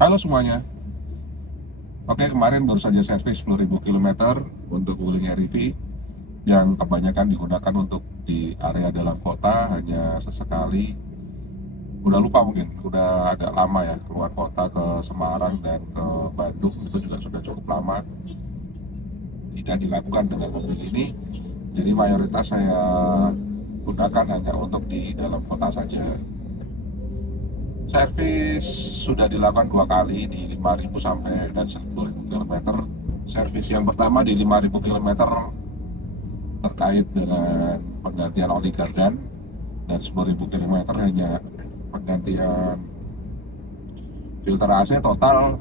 Halo semuanya. Oke, kemarin baru saja servis 10.000 km untuk Wuling REV yang kebanyakan digunakan untuk di area dalam kota hanya sesekali. Udah lupa mungkin, udah agak lama ya keluar kota ke Semarang dan ke Bandung, itu juga sudah cukup lama tidak dilakukan dengan mobil ini. Jadi mayoritas saya gunakan hanya untuk di dalam kota saja. Servis sudah dilakukan 2 kali di 5.000 sampai dan 10.000 km. Servis yang pertama di 5.000 km terkait dengan penggantian oli gardan, dan 10.000 km hanya penggantian filter AC. Total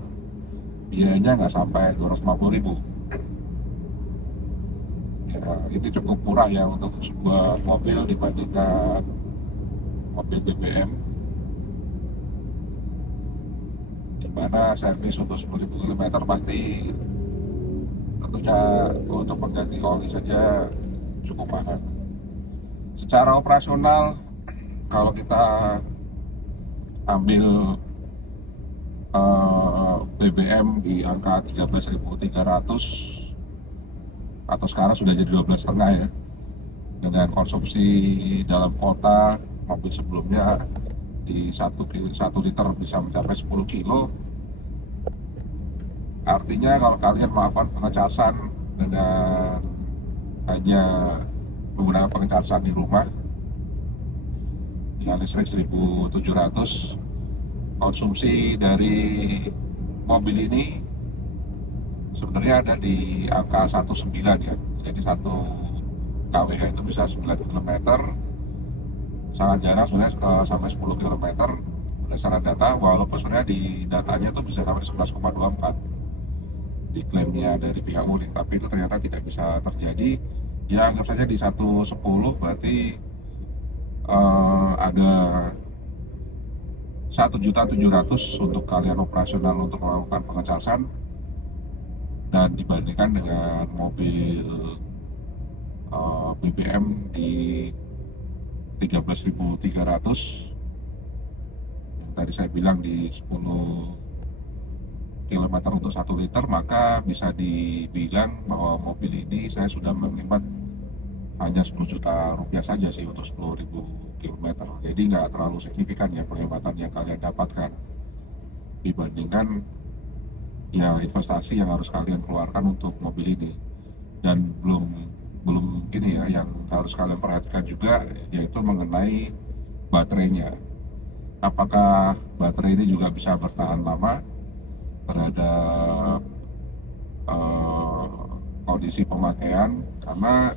biayanya nggak sampai 250.000. Ya, ini cukup murah ya untuk sebuah mobil dibandingkan mobil BBM, di mana servis untuk 10.000 km pasti tentunya untuk mengganti oli saja cukup mahal. Secara operasional, kalau kita ambil BBM di angka 13.300 atau sekarang sudah jadi 12,5 ya, dengan konsumsi dalam kota mobil sebelumnya di 1 liter bisa mencapai 10 kilo. Artinya kalau kalian melakukan pengecasan dengan hanya menggunakan pengecasan di rumah dengan listrik 1.700, konsumsi dari mobil ini sebenarnya ada di angka 19 ya. Jadi 1 kWh itu bisa 9 km. Sangat jarang sebenarnya sampai 10 km berdasarkan data, walaupun sebenarnya di datanya itu bisa sampai 11,24 diklaimnya dari pihak Wuling, tapi itu ternyata tidak bisa terjadi. Ya anggap saja di 110 berarti ada 1.700.000 untuk kalian operasional untuk melakukan pengecasan. Dan dibandingkan dengan mobil BBM di 13.300 yang tadi saya bilang di 10 km untuk 1 liter, maka bisa dibilang bahwa mobil ini saya sudah menghemat hanya 10 juta rupiah saja sih untuk 10.000 km. Jadi nggak terlalu signifikan ya penghematan yang kalian dapatkan dibandingkan ya investasi yang harus kalian keluarkan untuk mobil ini. Dan belum ini ya, yang harus kalian perhatikan juga yaitu mengenai baterainya. Apakah baterai ini juga bisa bertahan lama terhadap kondisi pemakaian? Karena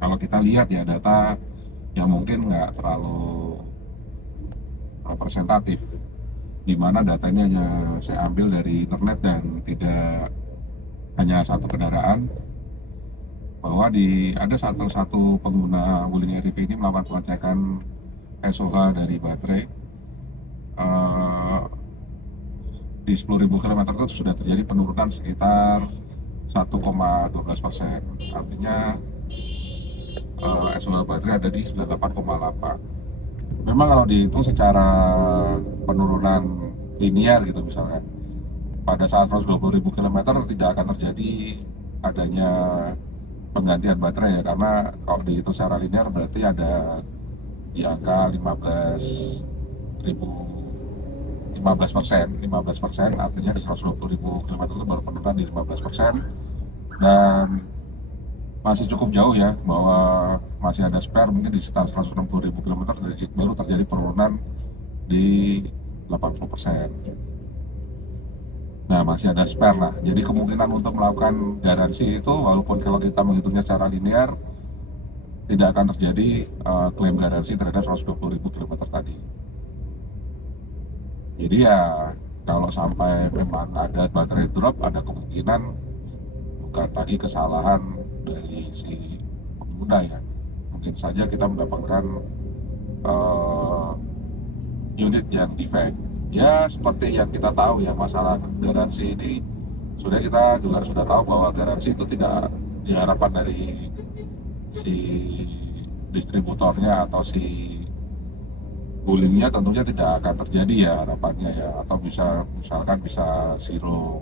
kalau kita lihat ya data yang mungkin nggak terlalu representatif, di mana datanya hanya saya ambil dari internet dan tidak hanya satu kendaraan, bahwa ada satu pengguna Wuling REV ini melakukan pengecekan SOH dari baterai di 10.000 km itu sudah terjadi penurunan sekitar 1,12%. Artinya SOH baterai ada di 98,8. Memang kalau dihitung secara penurunan linear gitu misalkan, pada saat 120.000 km tidak akan terjadi adanya penggantian baterai ya, karena kalau dihitung secara linear berarti ada di angka 15%, artinya di 120.000 km itu baru penurunan di 15%. Dan masih cukup jauh ya, bahwa masih ada spare mungkin di sekitar 160.000 km baru terjadi penurunan di 80%. Nah, masih ada spare lah. Jadi kemungkinan untuk melakukan garansi itu, walaupun kalau kita menghitungnya secara linear, tidak akan terjadi klaim garansi terhadap 120.000 km tadi. Jadi ya kalau sampai memang ada baterai drop, ada kemungkinan bukan lagi kesalahan dari si pengguna ya. Mungkin saja kita mendapatkan unit yang defect. Ya seperti yang kita tahu ya, masalah garansi ini kita juga sudah tahu bahwa garansi itu tidak diharapkan dari si distributornya atau si Gullingnya tentunya tidak akan terjadi ya harapannya ya, atau bisa misalkan bisa zero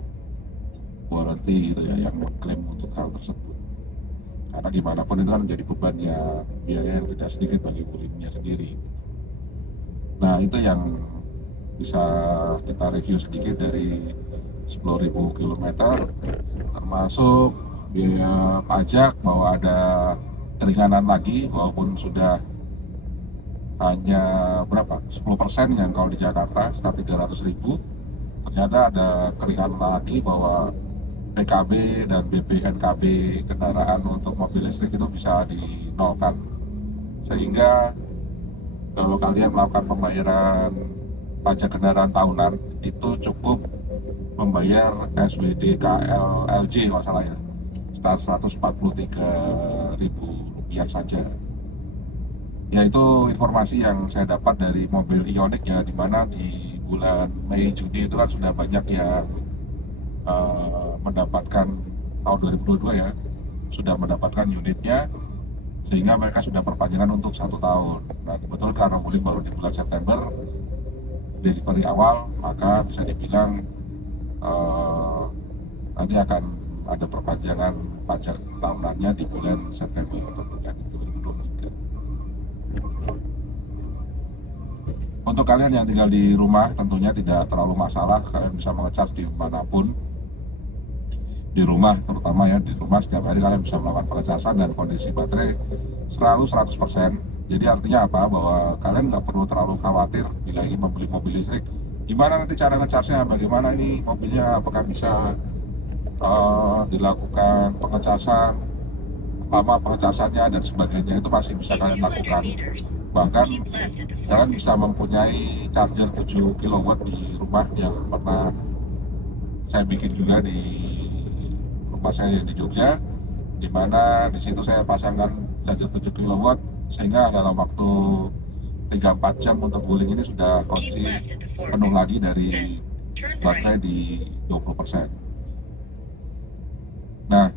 warranty gitu ya yang mengklaim untuk hal tersebut, karena gimana pun itu kan menjadi bebannya biaya yang tidak sedikit bagi Wullingnya sendiri. Nah itu yang bisa kita review sedikit dari 10.000 km, termasuk biaya pajak bahwa ada keringanan lagi walaupun sudah hanya berapa 10% kan kalau di Jakarta sekitar 300.000, ternyata ada keringanan lagi bahwa PKB dan BPNKB kendaraan untuk mobil listrik itu bisa dinolkan, sehingga kalau kalian melakukan pembayaran pajak kendaraan tahunan itu cukup membayar SWD KLLJ kalau salah ya, sekitar Rp143.000 saja. Yaitu informasi yang saya dapat dari mobil Ioniq ya, dimana di bulan Mei Juni itu kan sudah banyak yang mendapatkan tahun 2022 ya, sudah mendapatkan unitnya, sehingga mereka sudah perpanjangan untuk 1 tahun. Nah kebetulan karena Wuling baru di bulan September delivery awal, maka bisa dibilang nanti akan ada perpanjangan pajak tahunannya di bulan September tentunya di 2023. Untuk kalian yang tinggal di rumah tentunya tidak terlalu masalah, kalian bisa mengecas di manapun di rumah, terutama ya di rumah setiap hari kalian bisa melakukan pengecasan dan kondisi baterai selalu 100%. Jadi artinya apa? Bahwa kalian nggak perlu terlalu khawatir bila ingin membeli mobil listrik, gimana nanti cara ngecasnya, bagaimana ini mobilnya, apakah bisa dilakukan pengecasan, lama pengecasannya dan sebagainya, itu masih bisa kalian lakukan. Bahkan kalian bisa mempunyai charger 7 kW di rumah yang pernah saya bikin juga di rumah saya di Jogja, di mana di situ saya pasangkan charger 7 kW sehingga dalam waktu 3-4 jam untuk Wuling ini sudah kondisi penuh lagi dari baterai di 20%. Nah,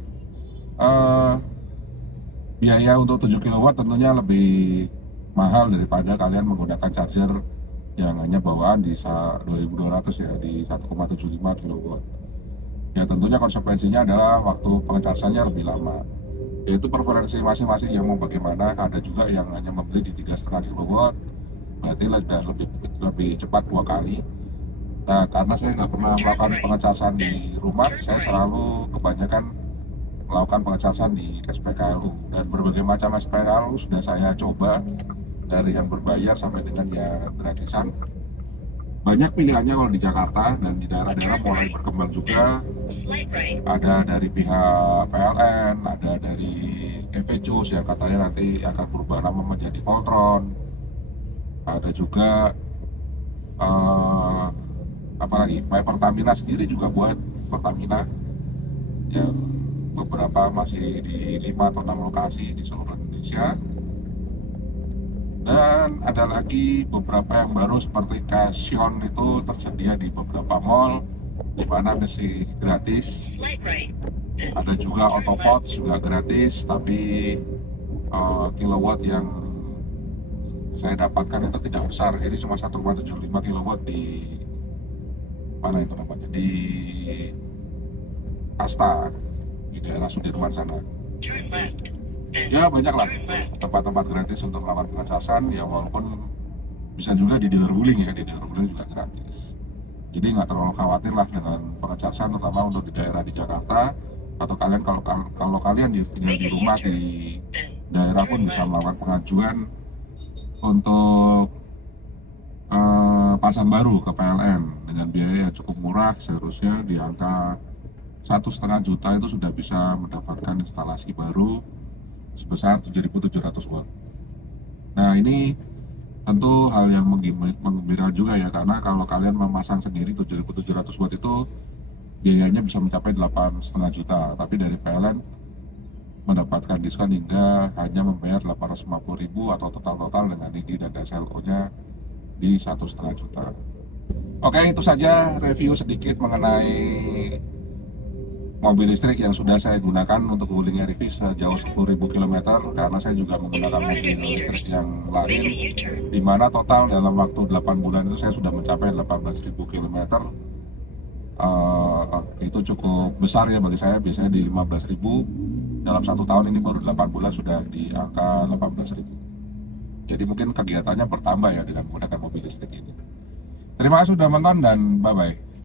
biaya untuk 7 kW tentunya lebih mahal daripada kalian menggunakan charger yang hanya bawaan di 2200 ya, di 1,75 kW. Ya tentunya konsekuensinya adalah waktu pengecasannya lebih lama. Yaitu preferensi masing-masing yang mau bagaimana. Ada juga yang hanya membeli di 3,5 kW, berarti lebih cepat 2 kali. Nah karena saya nggak pernah melakukan pengecasan di rumah, saya selalu kebanyakan melakukan pengecasan di SPKLU, dan berbagai macam SPKLU sudah saya coba, dari yang berbayar sampai dengan yang gratisan. Banyak pilihannya kalau di Jakarta, dan di daerah-daerah mulai berkembang juga. Ada dari pihak PLN, ada dari EVCus yang katanya nanti akan berubah nama menjadi Voltron. Ada juga apalagi Pertamina sendiri juga buat Pertamina yang beberapa masih di 5 atau 6 lokasi di seluruh Indonesia. Dan ada lagi beberapa yang baru seperti Cassion itu tersedia di beberapa mall, di mana masih gratis. Ada juga Autopod juga gratis, tapi kilowatt yang saya dapatkan itu tidak besar, jadi cuma 1,75 kW di mana itu namanya, di Asta, di daerah Sudirman sana. Ya banyak lah tempat-tempat gratis untuk melakukan pengecasan ya, walaupun bisa juga di dealer Wuling ya, di dealer Wuling juga gratis. Jadi nggak terlalu khawatir lah dengan pengecasan, terutama untuk di daerah di Jakarta, atau kalian kalau kalian tinggal di rumah di daerah pun bisa melakukan pengajuan untuk pasang baru ke PLN dengan biaya yang cukup murah, seharusnya di angka 1,5 juta itu sudah bisa mendapatkan instalasi baru sebesar 7.700 watt. Nah ini tentu hal yang menggembira juga ya, karena kalau kalian memasang sendiri 7.700 watt itu biayanya bisa mencapai 8,5 juta, tapi dari PLN mendapatkan diskon hingga hanya membayar 850.000 atau total dengan ID dan SLO nya di 1,5 juta. Oke, itu saja review sedikit mengenai mobil listrik yang sudah saya gunakan untuk wuling RV sejauh 10.000 km, karena saya juga menggunakan mobil listrik yang lain, di mana total dalam waktu 8 bulan itu saya sudah mencapai 18.000 km. Itu cukup besar ya bagi saya. Biasanya di 15.000, dalam 1 tahun ini baru 8 bulan sudah di angka 18.000. Jadi mungkin kegiatannya bertambah ya dengan menggunakan mobil listrik ini. Terima kasih sudah menonton dan bye-bye.